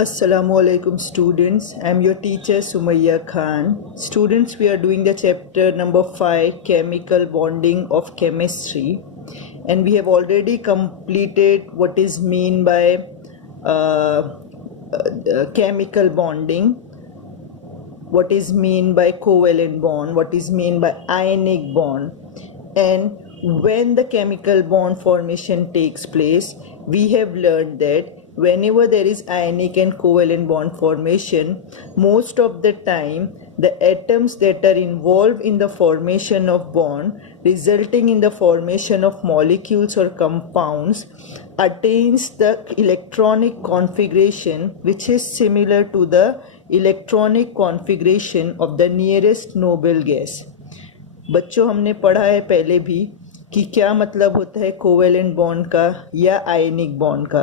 Assalamualaikum students, I am your teacher Sumayya Khan. Students, we are doing the chapter number 5, chemical bonding of chemistry, and we have already completed what is mean by chemical bonding, what is mean by covalent bond, what is mean by ionic bond, and when the chemical bond formation takes place. We have learned that whenever there is ionic and covalent bond formation, most of the time the atoms that are involved in the formation of bond resulting in the formation of molecules or compounds attains the electronic configuration which is similar to the electronic configuration of the nearest noble gas. बच्चों, हमने पढ़ा है पहले भी कि क्या मतलब होता है कोवेलेंट बॉन्ड का या आयनिक बॉन्ड का,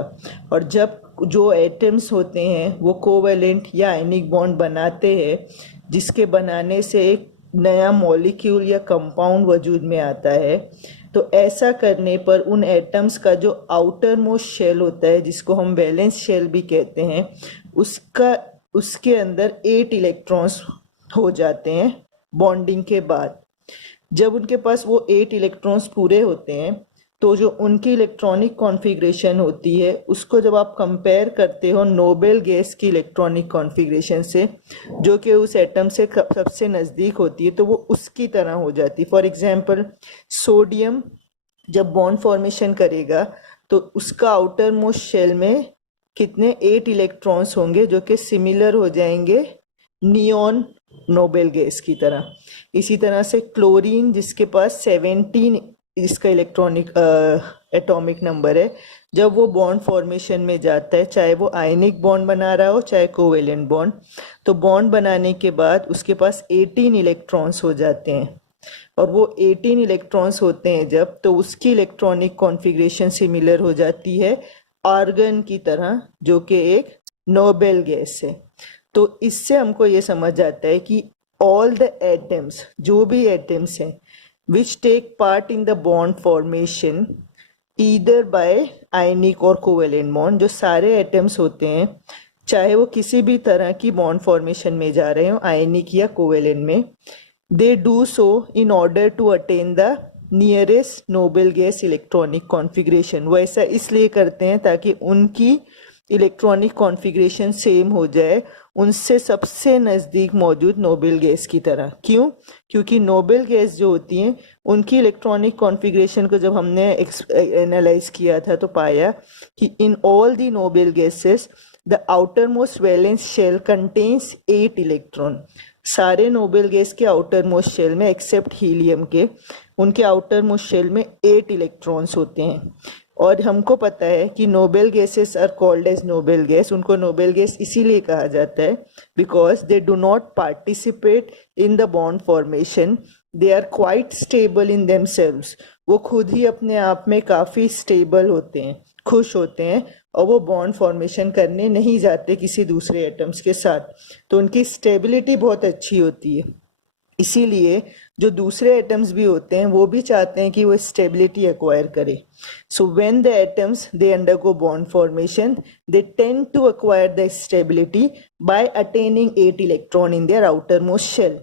और जब जो एटम्स होते हैं वो कोवेलेंट या आयनिक बॉन्ड बनाते हैं जिसके बनाने से एक नया मॉलिक्यूल या कंपाउंड वजूद में आता है, तो ऐसा करने पर उन एटम्स का जो आउटर मोस्ट शेल होता है जिसको हम वैलेंस शेल भी कहते हैं, उसके अंदर 8 इलेक्ट्रॉन्स हो जाते हैं बॉन्डिंग के बाद। जब उनके पास वो 8 इलेक्ट्रॉन्स पूरे होते हैं तो जो उनकी इलेक्ट्रॉनिक कॉन्फ़िगरेशन होती है उसको जब आप कंपेयर करते हो नोबेल गैस की इलेक्ट्रॉनिक कॉन्फ़िगरेशन से, जो कि उस एटम से सबसे नज़दीक होती है, तो वो उसकी तरह हो जाती है। फॉर एग्जांपल, सोडियम जब बॉन्ड फॉर्मेशन करेगा तो उसका आउटर मोस्ट शेल में कितने 8 इलेक्ट्रॉन्स होंगे जो कि सिमिलर हो जाएंगे नियॉन नोबेल गैस की तरह। इसी तरह से क्लोरीन जिसके पास 17 इसका इलेक्ट्रॉनिक एटॉमिक नंबर है, जब वो बॉन्ड फॉर्मेशन में जाता है, चाहे वो आयनिक बॉन्ड बना रहा हो चाहे कोवेलेंट बॉन्ड, तो बॉन्ड बनाने के बाद उसके पास 18 इलेक्ट्रॉन्स हो जाते हैं, और वो 18 इलेक्ट्रॉन्स होते हैं जब, तो उसकी इलेक्ट्रॉनिक कॉन्फ़िगरेशन सिमिलर हो जाती है आर्गन की तरह जो कि एक नोबेल गैस है। तो इससे हमको ये समझ आता है कि ऑल द एटम्स, जो भी एटम्स हैं which take part in the bond formation either by ionic और कोवेलेंट बॉन्ड, जो सारे एटम्स होते हैं चाहे वो किसी भी तरह की बॉन्ड फॉर्मेशन में जा रहे हो आयनिक या कोवेलेंट में, they do so in order to attain the nearest noble gas electronic configuration. वो ऐसा इसलिए करते हैं ताकि उनकी इलेक्ट्रॉनिक कॉन्फ़िगरेशन सेम हो जाए उनसे सबसे नज़दीक मौजूद नोबेल गैस की तरह। क्यों? क्योंकि नोबेल गैस जो होती हैं उनकी इलेक्ट्रॉनिक कॉन्फ़िगरेशन को जब हमने एनालाइज किया था तो पाया कि in all the noble gases the outer most valence shell contains 8 electron. सारे नोबेल गैस के आउटर मोस्ट शेल में एक्सेप्ट हीलियम के, उनके आउटर मोस्ट शेल में 8 इलेक्ट्रॉन्स होते हैं। और हमको पता है कि noble gases are called as noble gas, उनको नोबेल गैस इसीलिए कहा जाता है because they do not participate in the bond formation, they are quite stable in themselves. वो खुद ही अपने आप में काफ़ी स्टेबल होते हैं, खुश होते हैं, और वो बॉन्ड फॉर्मेशन करने नहीं जाते किसी दूसरे एटम्स के साथ, तो उनकी स्टेबिलिटी बहुत अच्छी होती है। इसीलिए जो दूसरे एटम्स भी होते हैं वो भी चाहते हैं कि वो स्टेबिलिटी एक्वायर करे। So when the atoms they undergo bond formation they tend to acquire the stability by attaining 8 electron in their outer most shell.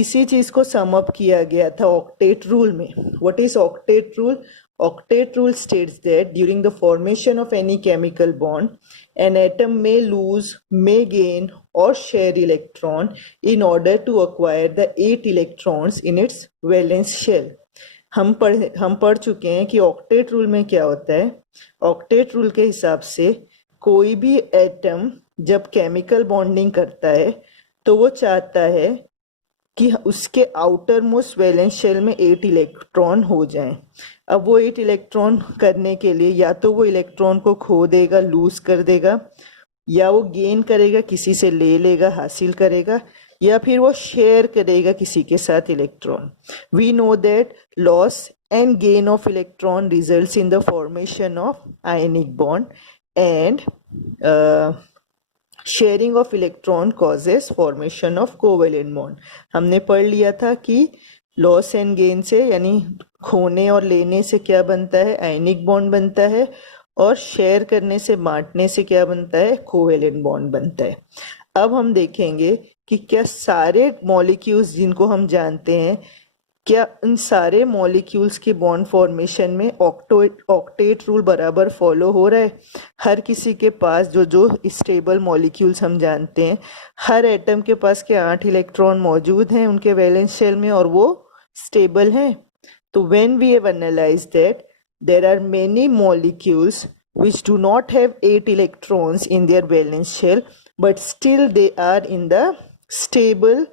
इसी चीज़ को सम अप किया गया था ऑक्टेट रूल में। What is octet rule? Octet rule states that during the formation of any chemical bond, an atom may lose, may gain, or share electron in order to acquire the 8 electrons in its valence shell. हम पढ़ चुके हैं कि octet rule में क्या होता है। Octet rule के हिसाब से कोई भी एटम जब केमिकल बॉन्डिंग करता है तो वो चाहता है कि उसके आउटर मोस्ट वैलेंस शेल में 8 इलेक्ट्रॉन हो जाएं। अब वो 8 इलेक्ट्रॉन करने के लिए या तो वो इलेक्ट्रॉन को खो देगा, लूज कर देगा, या वो गेन करेगा, किसी से ले लेगा, हासिल करेगा, या फिर वो शेयर करेगा किसी के साथ electron. We know that loss and gain of electron results in the formation of ionic bond and sharing of electron causes formation of covalent bond. हमने पढ़ लिया था कि लॉस एंड गेन से, यानी खोने और लेने से क्या बनता है? आयनिक बॉन्ड बनता है, और शेयर करने से, बांटने से क्या बनता है, कोवेलेंट बॉन्ड बनता है। अब हम देखेंगे कि क्या सारे मॉलिक्यूल्स जिनको हम जानते हैं, क्या इन सारे मॉलिक्यूल्स के बॉन्ड फॉर्मेशन में ऑक्टेट रूल बराबर फॉलो हो रहा है। हर किसी के पास जो जो स्टेबल मॉलिक्यूल्स हम जानते हैं, हर एटम के पास के 8 इलेक्ट्रॉन मौजूद हैं उनके वैलेंस शेल में और वो स्टेबल हैं। तो when we have analysed that there are many molecules which do not have 8 electrons in their valence shell, but still they are in the stable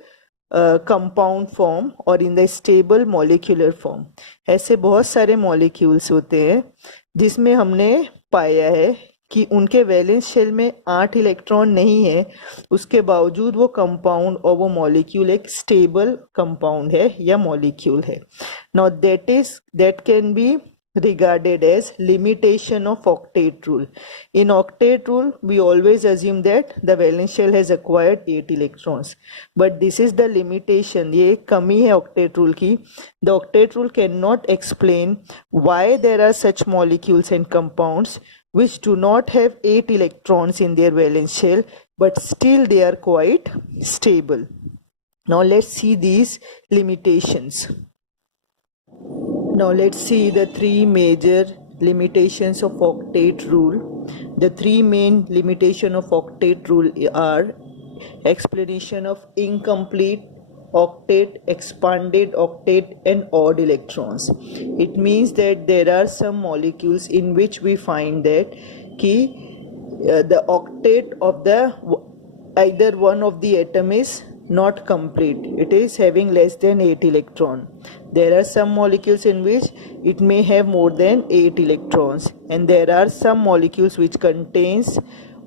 compound form or in the stable molecular form. ऐसे बहुत सारे molecules होते हैं जिसमें हमने पाया है कि उनके वैलेंस शेल में 8 इलेक्ट्रॉन नहीं है, उसके बावजूद वो कंपाउंड और वो मॉलिक्यूल एक स्टेबल कंपाउंड है या मॉलिक्यूल है। Now that can be regarded as limitation of octet rule. In octet rule, we always assume that the valence shell has acquired 8 electrons. But this is the limitation. ये कमी है octet rule की. The octet rule cannot explain why there are such molecules and compounds which do not have 8 electrons in their valence shell, but still they are quite stable. Now let's see these limitations. Now let's see the three major limitations of octet rule. The three main limitations of octet rule are explanation of incomplete octet, expanded octet and odd electrons. It means that there are some molecules in which we find that the octet of the either one of the atom is not complete, it is having less than 8 electron. There are some molecules in which it may have more than 8 electrons, and there are some molecules which contains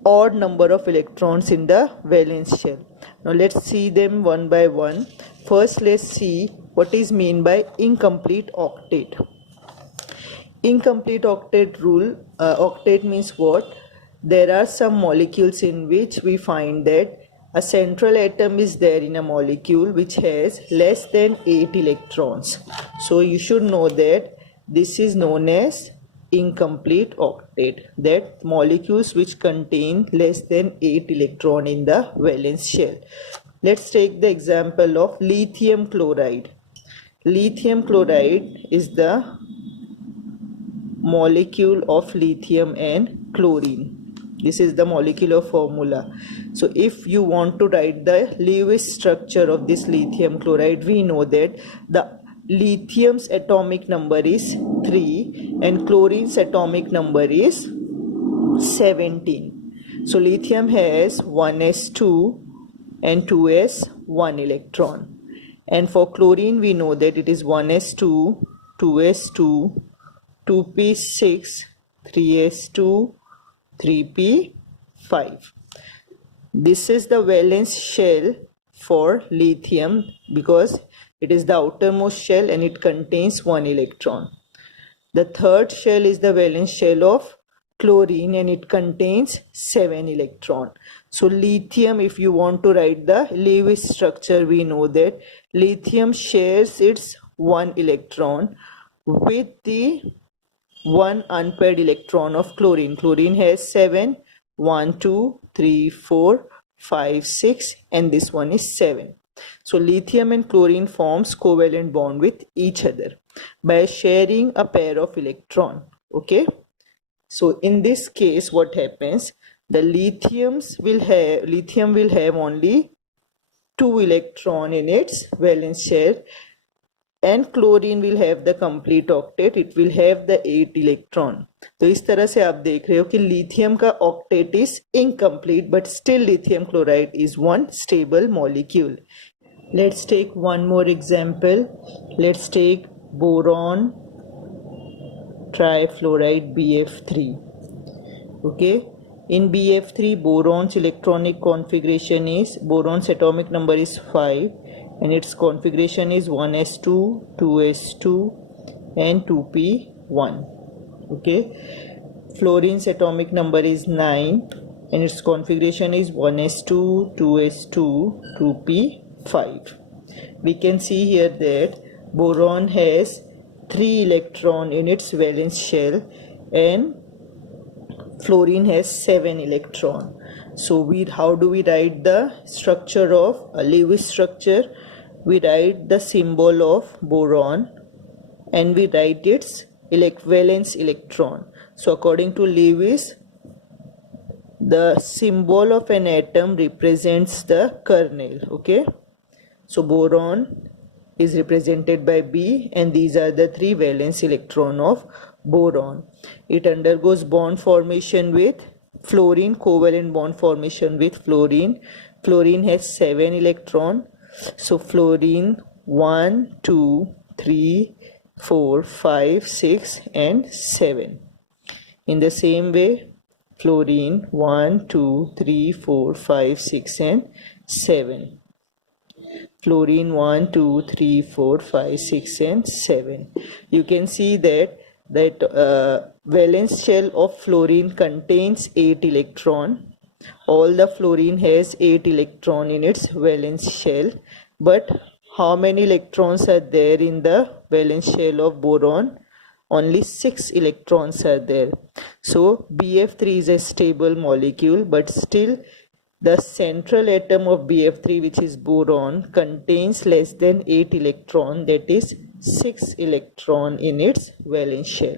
odd number of electrons in the valence shell. Now let's see them one by one. First let's see what is mean by incomplete octet. Incomplete octet rule, octet means what? There are some molecules in which we find that a central atom is there in a molecule which has less than 8 electrons. So you should know that this is known as incomplete octet, that molecules which contain less than 8 electron in the valence shell. Let's take the example of lithium chloride. Lithium chloride is the molecule of lithium and chlorine. This is the molecular formula. So if you want to write the Lewis structure of this lithium chloride, we know that the lithium's atomic number is 3 and chlorine's atomic number is 17. So lithium has 1s2 and 2s 1 electron. And for chlorine we know that it is 1s2, 2s2, 2p6, 3s2, 3p5. This is the valence shell for lithium because it is the outermost shell and it contains 1 electron. The third shell is the valence shell of chlorine and it contains 7 electron. So lithium, if you want to write the Lewis structure, we know that lithium shares its 1 electron with the 1 unpaired electron of chlorine. Chlorine has 7, 1, 2, 3, 4, 5, 6 and this one is 7. So lithium and chlorine forms covalent bond with each other by sharing a pair of electron. Okay. So in this case what happens, the lithium will have only 2 electron in its valence shell and chlorine will have the complete octet, it will have the 8 electron. तो इस तरह से आप देख रहे हो कि lithium का octet is incomplete but still lithium chloride is one stable molecule. Let's take one more example. Let's take boron trifluoride BF3. Okay, in BF3 boron's electronic configuration is, boron's atomic number is 5 and its configuration is 1s2, 2s2 and 2p1. Okay, fluorine's atomic number is 9 and its configuration is 1s2, 2s2, 2p5. We can see here that boron has 3 electron in its valence shell and fluorine has 7 electron. So how do we write the structure of a Lewis structure? We write the symbol of boron and we write its valence electron. So according to Lewis, the symbol of an atom represents the kernel. Okay, so boron is represented by B, and these are the 3 valence electron of boron. It undergoes bond formation with fluorine, covalent bond formation with fluorine. Fluorine has 7 electron. So fluorine 1, 2, 3, 4, 5, 6 and 7. In the same way, fluorine 1, 2, 3, 4, 5, 6 and 7. Fluorine 1, 2, 3, 4, 5, 6 and 7. You can see that valence shell of fluorine contains 8 electron. All the fluorine has 8 electron in its valence shell, but how many electrons are there in the valence shell of boron? Only 6 electrons are there. So BF3 is a stable molecule, but still the central atom of BF3, which is boron, contains less than 8 electron, that is 6 electron in its valence shell.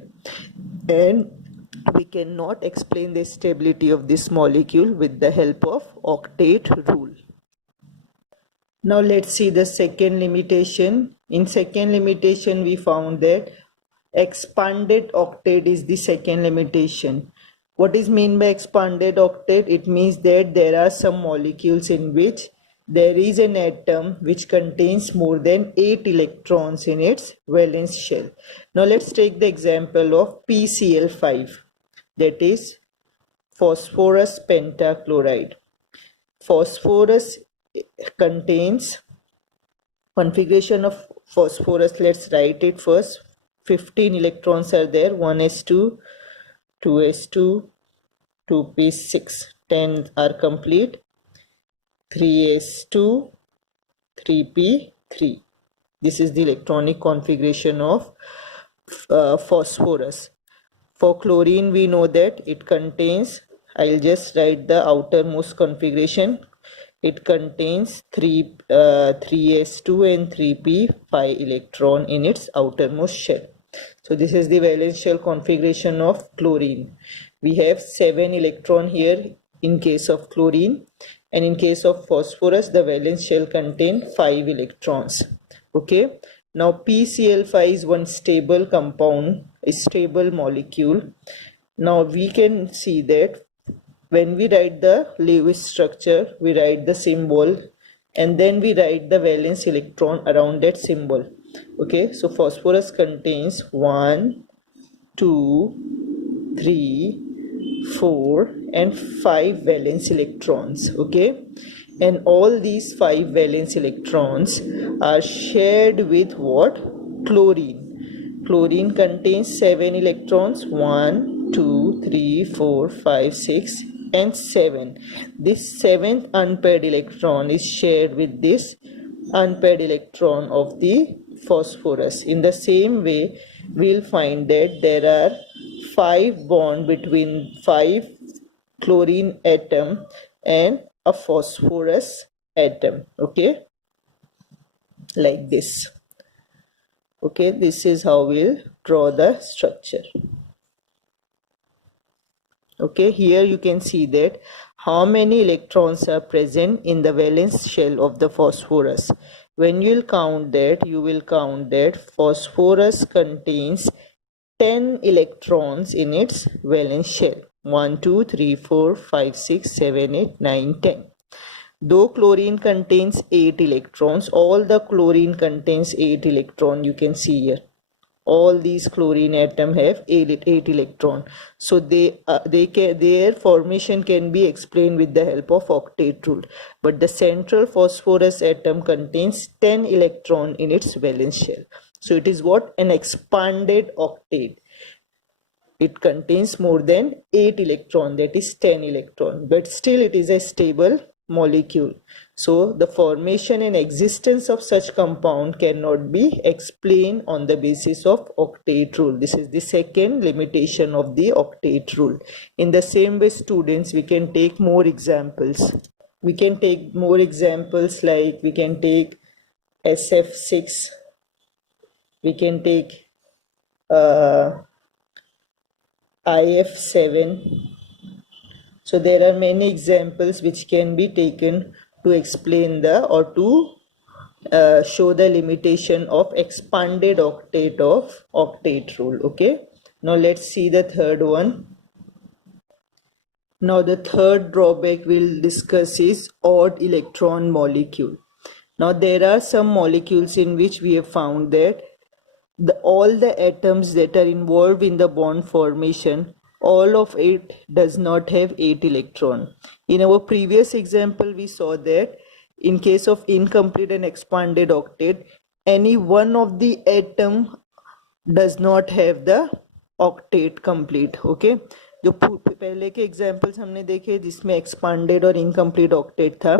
And we cannot explain the stability of this molecule with the help of octet rule. Now let's see the second limitation. In second limitation, we found that expanded octet is the second limitation. What is meant by expanded octet? It means that there are some molecules in which there is an atom which contains more than 8 electrons in its valence shell. Now let's take the example of PCl5, that is phosphorus pentachloride. Phosphorus contains configuration of phosphorus. Let's write it first. 15 electrons are there. 1s2, 2s2, 2p6, 10 are complete. 3s2, 3p3. This is the electronic configuration of phosphorus. For chlorine, we know that it contains, I'll just write the outermost configuration. It contains 3s2 and 3p5 electron in its outermost shell. So this is the valence shell configuration of chlorine. We have 7 electron here in case of chlorine, and in case of phosphorus the valence shell contain 5 electrons. Okay, now PCl5 is one stable compound, a stable molecule. Now we can see that when we write the Lewis structure, we write the symbol and then we write the valence electron around that symbol. Okay, so phosphorus contains 1, 2, 3, 4 and 5 valence electrons. Okay, and all these 5 valence electrons are shared with what? Chlorine. Chlorine contains 7 electrons, 1, 2, 3, 4, 5, 6 and 7. This 7th unpaired electron is shared with this unpaired electron of the phosphorus. In the same way, we'll find that there are 5 bonds between 5 chlorine atom and a phosphorus atom. Okay, like this. Okay, this is how we'll draw the structure. Okay, here you can see that how many electrons are present in the valence shell of the phosphorus. When you will count that, phosphorus contains 10 electrons in its valence shell. 1, 2, 3, 4, 5, 6, 7, 8, 9, 10. Though chlorine contains 8 electrons, all the chlorine contains 8 electrons. You can see here. All these chlorine atoms have 8 electrons. So their formation can be explained with the help of octet rule. But the central phosphorus atom contains 10 electrons in its valence shell. So it is what? An expanded octet. It contains more than 8 electrons, that is 10 electrons. But still it is a stable molecule. So the formation and existence of such compound cannot be explained on the basis of octet rule. This is the second limitation of the octet rule. In the same way, students, we can take more examples. We can take more examples, like we can take SF6, we can take IF7. So there are many examples which can be taken to explain the or to show the limitation of expanded octet of octet rule. Okay, now let's see the third one. Now the third drawback we'll discuss is odd electron molecule. Now there are some molecules in which we have found that all the atoms that are involved in the bond formation, all of it does not have 8 electron. In our previous example, we saw that in case of incomplete and expanded octet, any one of the atom does not have the octet complete. Okay, जो पहले के examples हमने देखे जिसमें expanded और incomplete octet था,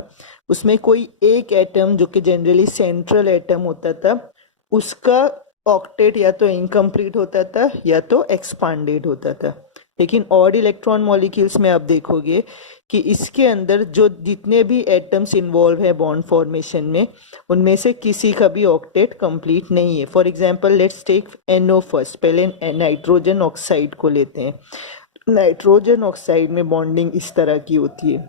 उसमें कोई एक एटम जो कि जनरली सेंट्रल एटम होता था, उसका ऑक्टेट या तो इनकम्प्लीट होता था या तो एक्सपांडेड होता था. लेकिन ऑड इलेक्ट्रॉन मॉलिक्यूल्स में आप देखोगे कि इसके अंदर जो जितने भी एटम्स इन्वॉल्व है बॉन्ड फॉर्मेशन में, उनमें से किसी का भी ऑक्टेट कंप्लीट नहीं है. For example let's take NO first. पहले नाइट्रोजन ऑक्साइड को लेते हैं. नाइट्रोजन ऑक्साइड में बॉन्डिंग इस तरह की होती है,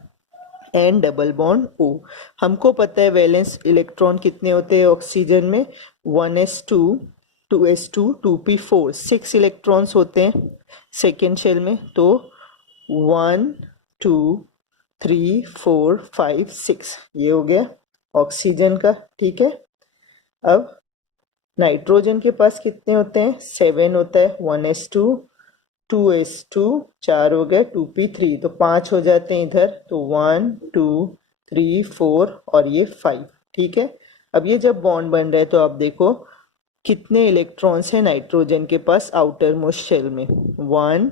N डबल बॉन्ड O. हमको पता है वैलेंस इलेक्ट्रॉन कितने होते हैं ऑक्सीजन में, 1s2 2s2 2p4, 6 इलेक्ट्रॉन्स होते हैं सेकेंड शेल में. तो 1 2 3 4 5 6 ये हो गया ऑक्सीजन का. ठीक है, अब नाइट्रोजन के पास कितने होते हैं, 7 होता है. 1s2 2s2 4 हो गए, 2p3 तो 5 हो जाते हैं इधर. तो 1 2 3 4 और ये 5. ठीक है, अब ये जब बॉन्ड बन रहा है तो आप देखो कितने इलेक्ट्रॉन्स हैं नाइट्रोजन के पास आउटर मोस्ट शेल में. 1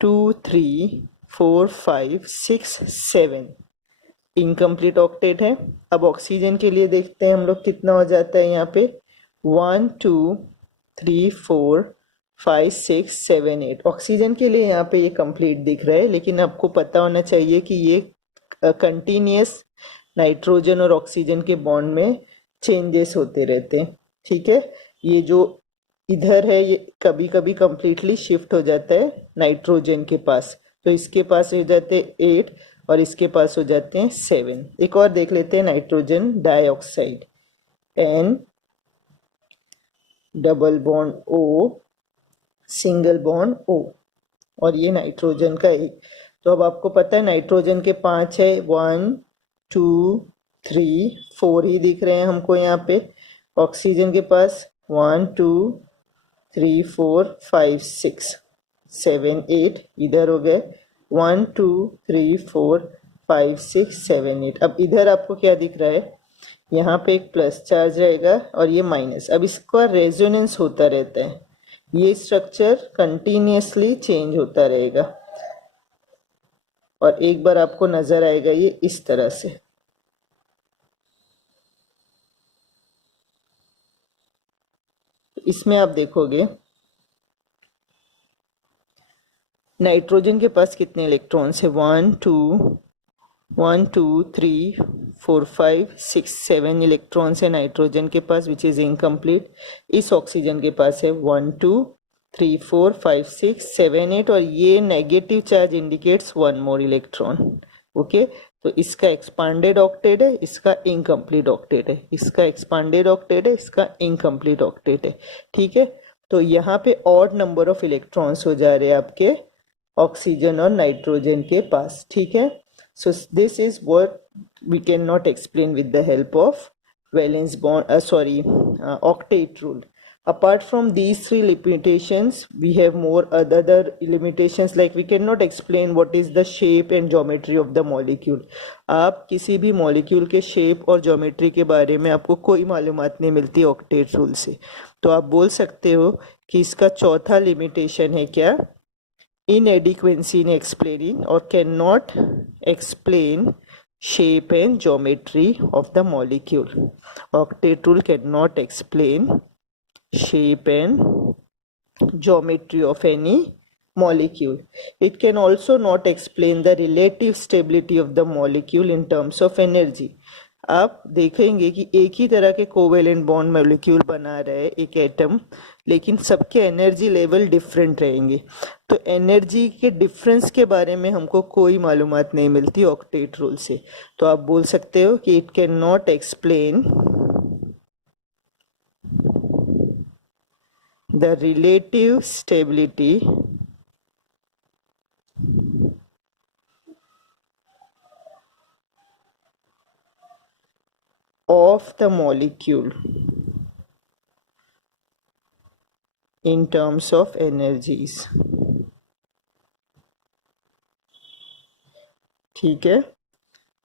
2 3 4 5 6 7 इनकम्प्लीट ऑक्टेट है. अब ऑक्सीजन के लिए देखते हैं हम लोग कितना हो जाता है यहाँ पे. 1 2 3 4 5 6 7 8. ऑक्सीजन के लिए यहाँ पे ये कंप्लीट दिख रहा है, लेकिन आपको पता होना चाहिए कि ये कंटिन्यूस नाइट्रोजन और ऑक्सीजन के बॉन्ड में चेंजेस होते रहते हैं. ठीक है, ये जो इधर है ये कभी कभी कंप्लीटली शिफ्ट हो जाता है नाइट्रोजन के पास, तो इसके पास हो जाते हैं 8 और इसके पास हो जाते हैं 7. एक और देख लेते हैं nitrogen dioxide, N double bond O single bond O और ये नाइट्रोजन का 1. तो अब आपको पता है नाइट्रोजन के 5 है, 1 2 3 4 ही दिख रहे हैं हमको यहाँ पे. ऑक्सीजन के पास 1 2 3 4 5 6 7 8 इधर हो गए. 1 2 3 4 5 6 7 8. अब इधर आपको क्या दिख रहा है, यहाँ पे एक प्लस चार्ज रहेगा और ये माइनस. अब इसका रेजोनेंस होता रहता है, ये स्ट्रक्चर कंटिन्यूसली चेंज होता रहेगा और एक बार आपको नजर आएगा ये इस तरह से. इसमें आप देखोगे नाइट्रोजन के पास कितने इलेक्ट्रॉन्स है, 1 2 3 4 5 6 7 इलेक्ट्रॉन्स है नाइट्रोजन के पास, विच इज इनकम्प्लीट. इस ऑक्सीजन के पास है 1 2 3 4 5 6 7 8 और ये negative charge indicates 1 more electron. Okay, तो इसका एक्सपांडेड ऑक्टेट है, इसका इनकम्प्लीट ऑक्टेट है. इसका एक्सपांडेड ऑक्टेट है, इसका इनकम्प्लीट ऑक्टेट है. ठीक है, तो यहाँ पे ऑड नंबर ऑफ इलेक्ट्रॉन्स हो जा रहे हैं आपके ऑक्सीजन और नाइट्रोजन के पास. ठीक है, so this is what we cannot explain with the help of valence bond octet rule. Apart from these three limitations, we have more other limitations, like we cannot explain what is the shape and geometry of the molecule. आप किसी भी molecule के shape और geometry के बारे में आपको कोई मालूमात नहीं मिलती ऑक्टेट रूल से. तो आप बोल सकते हो कि इसका चौथा लिमिटेशन है क्या, inadequacy in explaining or cannot explain shape and geometry of the molecule. Octet rule cannot explain shape and geometry of any molecule. It can also not explain the relative stability of the molecule in terms of energy. आप देखेंगे कि एक ही तरह के covalent bond molecule बना रहे एक atom, लेकिन सबके एनर्जी लेवल डिफरेंट रहेंगे. तो एनर्जी के डिफरेंस के बारे में हमको कोई मालूमात नहीं मिलती ऑक्टेट रूल से. तो आप बोल सकते हो कि it can not explain the relative stability of the molecule in terms of energies. ठीक है.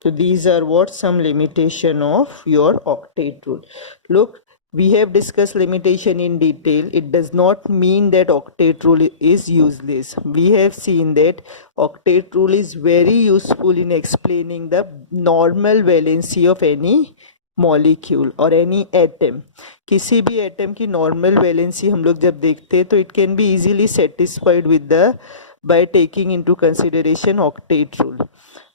So these are what some limitation of your octet rule. Look, we have discussed limitation in detail. It does not mean that octet rule is useless. We have seen that octet rule is very useful in explaining the normal valency of any molecule or any atom. किसी भी atom की normal valency हम लोग जब देखते हैं तो it can be easily satisfied with the by taking into consideration octet rule.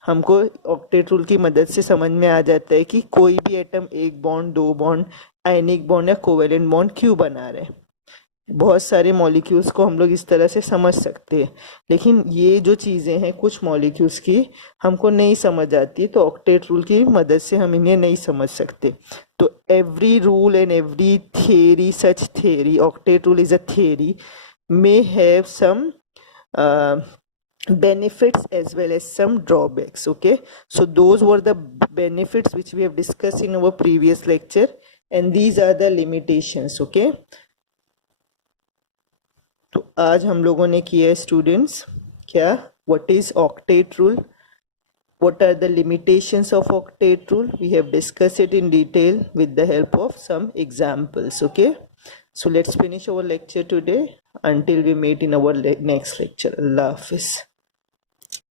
हमको ऑक्टेट रूल की मदद से समझ में आ जाता है कि कोई भी एटम एक बॉन्ड, दो बॉन्ड, आयनिक बॉन्ड या कोवेलेंट बॉन्ड क्यों बना रहे हैं. बहुत सारे मॉलिक्यूल्स को हम लोग इस तरह से समझ सकते हैं, लेकिन ये जो चीज़ें हैं कुछ मॉलिक्यूल्स की हमको नहीं समझ आती, तो ऑक्टेट रूल की मदद से हम इन्हें नहीं समझ सकते. तो every rule and every theory, such theory, octet rule is a theory, may have some benefits as well as some drawbacks. Okay, so those were the benefits which we have discussed in our previous lecture, and these are the limitations. Okay, तो आज हम लोगों ने किया है students क्या, what is octet rule, what are the limitations of octet rule. We have discussed it in detail with the help of some examples. Okay, so let's finish our lecture today until we meet in our next lecture. Allah Hafiz.